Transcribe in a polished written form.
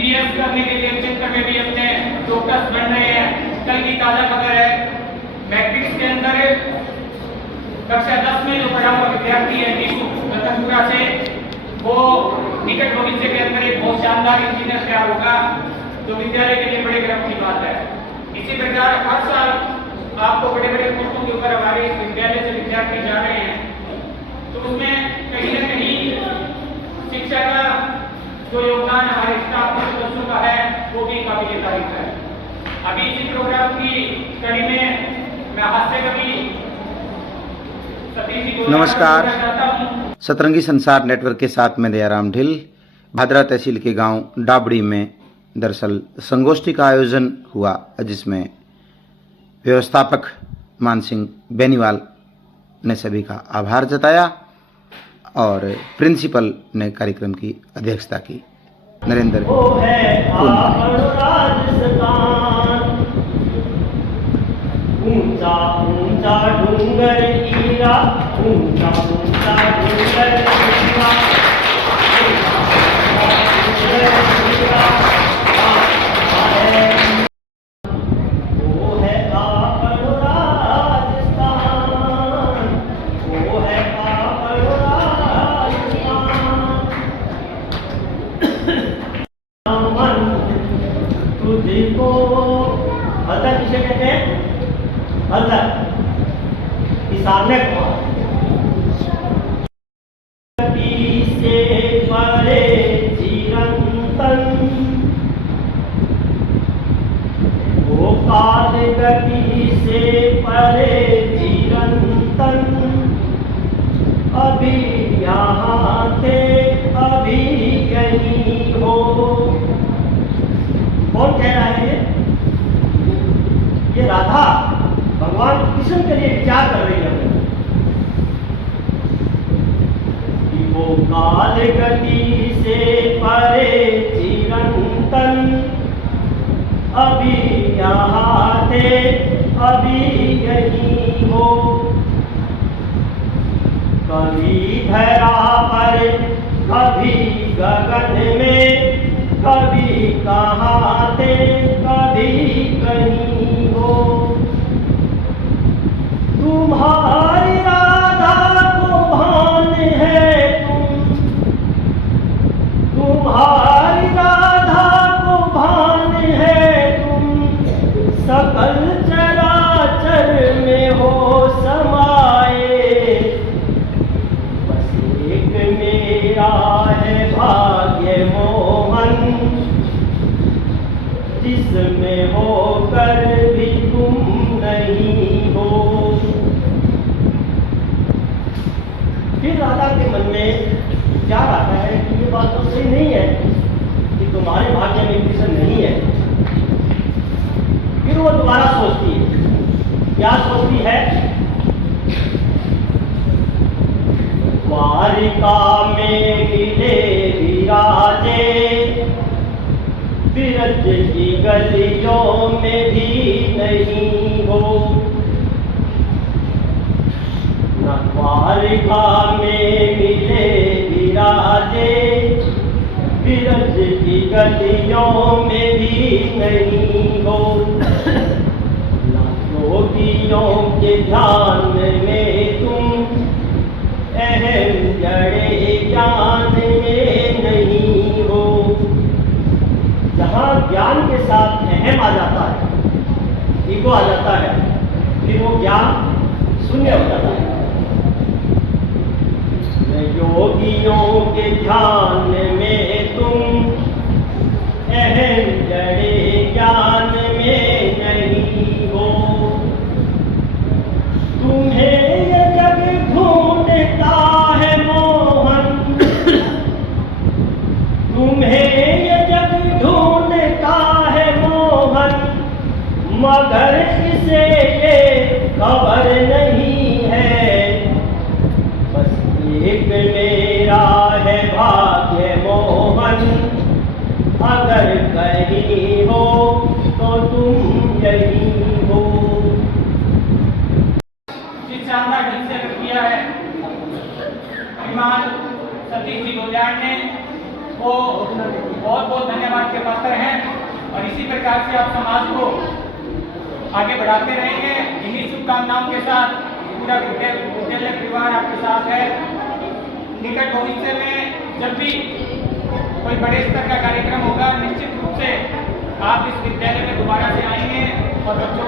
MBBS करने के लिए क्षेत्र में भी अपने डॉक्टर्स बन रहे हैं। कल की ताजा खबर है, मैट्रिक्स के अंदर कक्षा 10 में जो पढ़ा हुआ विद्यार्थी है टीकू रतनपुरा से, वो निकट भविष्य के अंदर एक बहुत शानदार इंजीनियर तैयार होगा, जो विद्यालय के लिए बड़े गर्व की बात है। इसी प्रकार हर साल आपको बड़े बड़े पोस्टों के ऊपर हमारे इस विद्यालय से विद्यार्थी जा रहे हैं, तो उसमें कहीं ना कहीं शिक्षा का जो योगदान हमारे स्टाफ के सदस्यों का है वो भी काबिल तारीफ है। अभी इसी प्रोग्राम की कड़ी में मैं हास्य कवि सतीश जी को नमस्कार। चाहता हूं। सतरंगी संसार नेटवर्क के साथ मैं दयाराम ढिल। भादरा तहसील के गांव डाबड़ी में दरअसल संगोष्ठी का आयोजन हुआ, जिसमें व्यवस्थापक मान सिंह बेनीवाल ने सभी का आभार जताया और प्रिंसिपल ने कार्यक्रम की अध्यक्षता की। नरेंद्र ऊंचा ऊंचा डूंगर ईरा, ऊंचा ऊंचा डूंगर ईरा, वो है आपन राजस्थान, वो है आपन राजस्थान। मन तुझको अदर किसे कहते हैं? अदर किसाने को से परे चिरंतन, वो काल गति से परे चिरंतन, अभी यहाँ थे अभी यहीं हो। कौन कह रहा है? ये राधा भगवान कृष्ण के लिए विचार कर रही है। वो काल गति से परे चिरंतन, अभी यहाँ थे अभी यहीं हो। कभी धरा पर कभी गगन में, कभी कहाँ थे कभी कहीं हो। तुम्हारी राधा को भान है तुम्हारी राधा को भान है तुम, सकल चराचर में हो समाये। बस एक मेरा है भाग्य मोहन, जिसमें होकर भी तुम नहीं हो। फिर राधा के मन में विचार आता है कि ये बात तो सही नहीं है कि तुम्हारे भाग्य में कृष्ण नहीं है। फिर वो दोबारा सोचती है। क्या सोचती है? द्वारिका में मिले विराजे, बिरज की गलियों में भी नहीं हो। द्वारिका में मिले विराजे, बिरज की गलियों में भी नहीं हो। योगियों के ध्यान में तुम, अहम जड़े ज्ञान में नहीं हो। जहाँ ज्ञान के साथ अहम आ जाता है, ईगो आ जाता है, फिर वो ज्ञान शून्य हो जाता है। योगियों के ध्यान में तुम, अहम जड़े ज्ञान में नहीं हो। तुम्हें ये जग ढूंढता है मोहन, तुम्हें ये जग ढूंढता है मोहन, मगर इसे ये खबर नहीं है। एक मेरा है भाग्य मोहन, अगर कहीं हो तो तुम यही हो। जिस शानदार ढंग से किया है श्रीमान सतीश जी गोजान ने, वो बहुत बहुत धन्यवाद के पात्र हैं और इसी प्रकार से आप समाज को आगे बढ़ाते रहेंगे। इन्हीं शुभकामनाओं के साथ पूरा विद्यालय परिवार आपके साथ है। निकट भविष्य में जब भी कोई बड़े स्तर का कार्यक्रम होगा, निश्चित रूप से आप इस विद्यालय में दोबारा से आएंगे और बच्चों